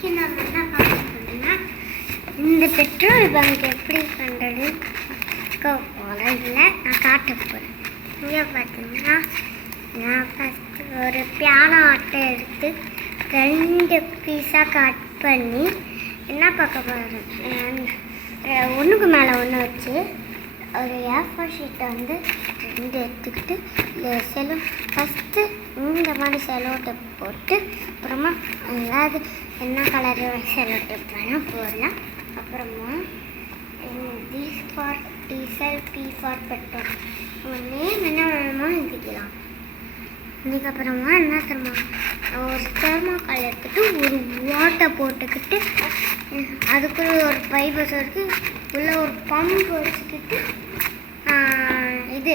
இன்னைக்கு நம்ம என்ன பார்க்க போறோம்னா இந்த பெட்ரோல் பங்க் எப்படி பண்ணுறதுன்னு போகிறதில்ல நான் காட்ட போகிறேன். இங்கே பார்த்தீங்கன்னா நான் ஃபஸ்ட்டு ஒரு பியானோ அட்டை எடுத்து 2 பீஸாக கட் பண்ணி என்ன பார்க்க போகிறேன், ஒன்றுக்கு மேலே ஒன்று வச்சு ஒரு A4 ஷீட்டை வந்து 2 எடுத்துக்கிட்டு ஃபஸ்ட்டு இந்த மாதிரி செலோ டேப் போட்டு அப்புறமா அதாவது என்ன கலர் செலோ டேப் வேணால் போடலாம். அப்புறமா D for diesel, P for petrol name என்ன வேணுமோ எழுதிக்கலாம். இதுக்கப்புறமா என்ன தருமா ஒரு தெர்மாக்கால் எடுத்துகிட்டு ஒரு வாட்டை போட்டுக்கிட்டு அதுக்குள்ளே ஒரு பைபஸ் இருக்குது, உள்ளே ஒரு பம்ப் வச்சுக்கிட்டு இது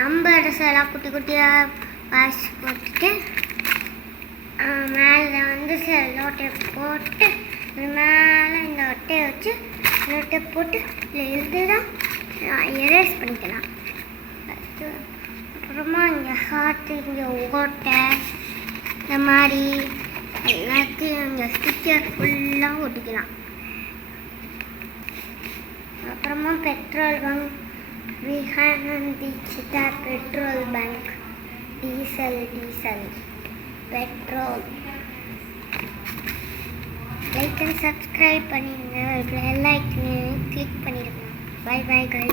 நம்பர்ஸ் எல்லாம் குட்டி குட்டியாக வாஷ் போட்டுட்டு மேலே வந்து செல்லோ டேப் போட்டு மேலே இந்த ஒட்டையை வச்சு செல்லோ டேப் போட்டு எழுதி தான் எரேஸ் பண்ணிக்கலாம். அப்புறமா இங்கே ஹார்ட்டு, இங்கே ஓட்டை, இந்த மாதிரி எல்லாத்தையும் இங்கே ஸ்டிக்கர் ஃபுல்லாக ஒட்டிக்கலாம். அப்புறமா பெட்ரோல் பங்க், விஹானந்திச்சிதா petrol bunk, diesel petrol. Like and subscribe பண்ணிடுங்க, பெல் ஐக்கனை கிளிக் பண்ணிடுங்க. Bye by.